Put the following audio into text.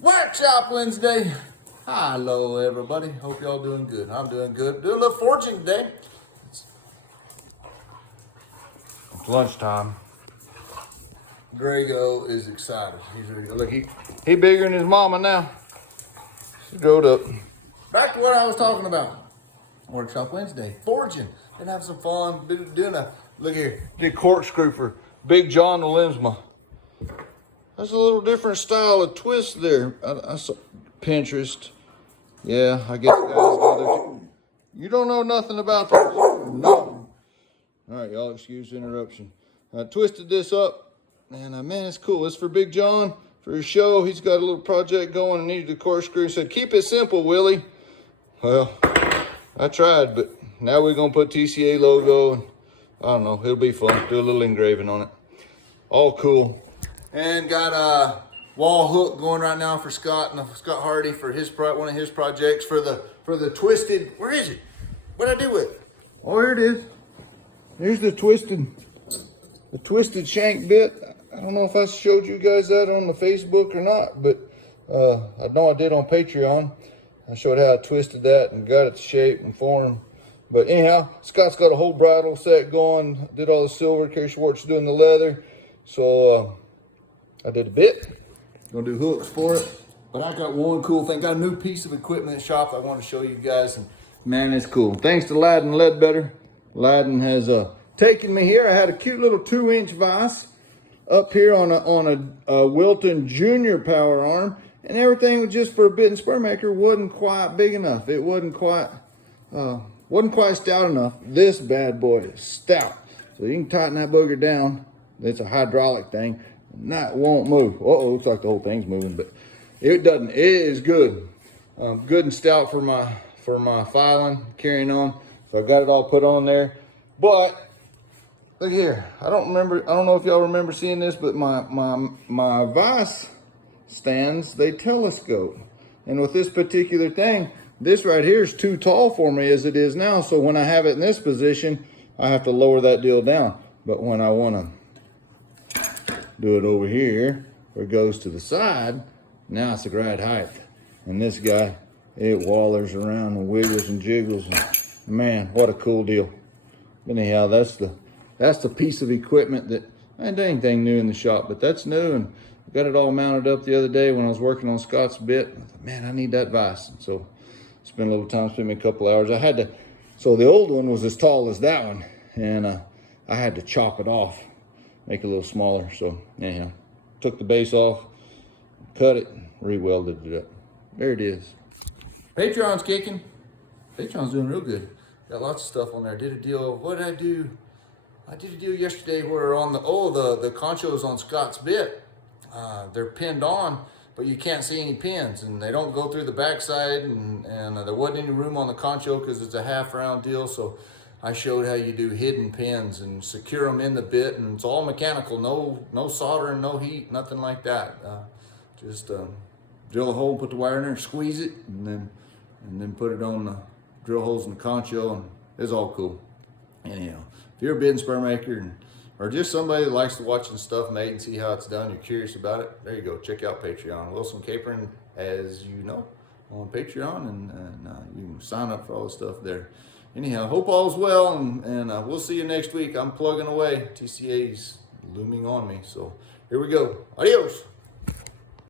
Workshop Wednesday. Hello, everybody. Hope y'all doing good. I'm doing good. Doing a little forging today. It's lunchtime. Drago is excited. He's ready to go. Look, he bigger than his mama now. She growed up. Back to what I was talking about. Workshop Wednesday. Forging. Been having some fun. Been doing look here, did corkscrew for Big John the Limsma. That's a little different style of twist there. I saw Pinterest. Yeah, I guess guys go there too. You don't know nothing about this? No. All right, y'all excuse the interruption. I twisted this up, and man, it's cool. It's for Big John, for his show. He's got a little project going and needed a corkscrew. Said, keep it simple, Willie. Well, I tried, but now we're going to put TCA logo, and I don't know. It'll be fun. Do a little engraving on it. All cool. And got a wall hook going right now for Scott Scott Hardy for his one of his projects for the twisted. Where is it? What did I do with it? Oh, here it is. Here's the twisted shank bit. I don't know if I showed you guys that on the Facebook or not, but I know I did on Patreon. I showed how I twisted that and got it to shape and form. But anyhow, Scott's got a whole bridle set going. Did all the silver. Kerry Schwartz doing the leather. So I did a bit. Gonna do hooks for it. But I got one cool thing. Got a new piece of equipment in the shop I want to show you guys. And man, it's cool. Thanks to Ladin Ledbetter. Ladin has taken me here. I had a cute little 2-inch vise up here on a Wilton Junior power arm. And everything was just for a bit and spur maker wasn't quite big enough. It wasn't quite stout enough. This bad boy is stout. So you can tighten that booger down. It's a hydraulic thing. And that won't move. Uh-oh, looks like the whole thing's moving, but it doesn't. It is good. Good and stout for my filing, carrying on. So I got it all put on there. But look here. I don't know if y'all remember seeing this, but my vise stands, they telescope. And with this particular thing, this right here is too tall for me as it is now. So when I have it in this position, I have to lower that deal down. But when I want to do it over here, where it goes to the side, now it's the right height. And this guy, it wallers around and wiggles and jiggles. And man, what a cool deal. But anyhow, that's the piece of equipment that, ain't anything new in the shop, but that's new. And I got it all mounted up the other day when I was working on Scott's bit. I thought, man, I need that vise. And so spent a little time, spent me a couple hours. So the old one was as tall as that one. And I had to chop it off, make it a little smaller. So anyhow, took the base off, cut it, re-welded it up. There it is. Patreon's kicking. Patreon's doing real good. Got lots of stuff on there. Did a deal. What did I do? I did a deal yesterday where on the conchos on Scott's bit, they're pinned on, but you can't see any pins, and they don't go through the backside, and there wasn't any room on the concho because it's a half round deal. So I showed how you do hidden pins and secure them in the bit, and it's all mechanical, no soldering, no heat, nothing like that. Just drill a hole, put the wire in there, squeeze it, and then put it on the drill holes in the concho, and it's all cool. Anyhow, if you're a bit and spur maker or just somebody that likes to watch the stuff made and see how it's done, you're curious about it, there you go. Check out Patreon. Wilson Capering, as you know, on Patreon, and you can sign up for all the stuff there. Anyhow, hope all's well, and we'll see you next week. I'm plugging away. TCA's looming on me, so here we go. Adios.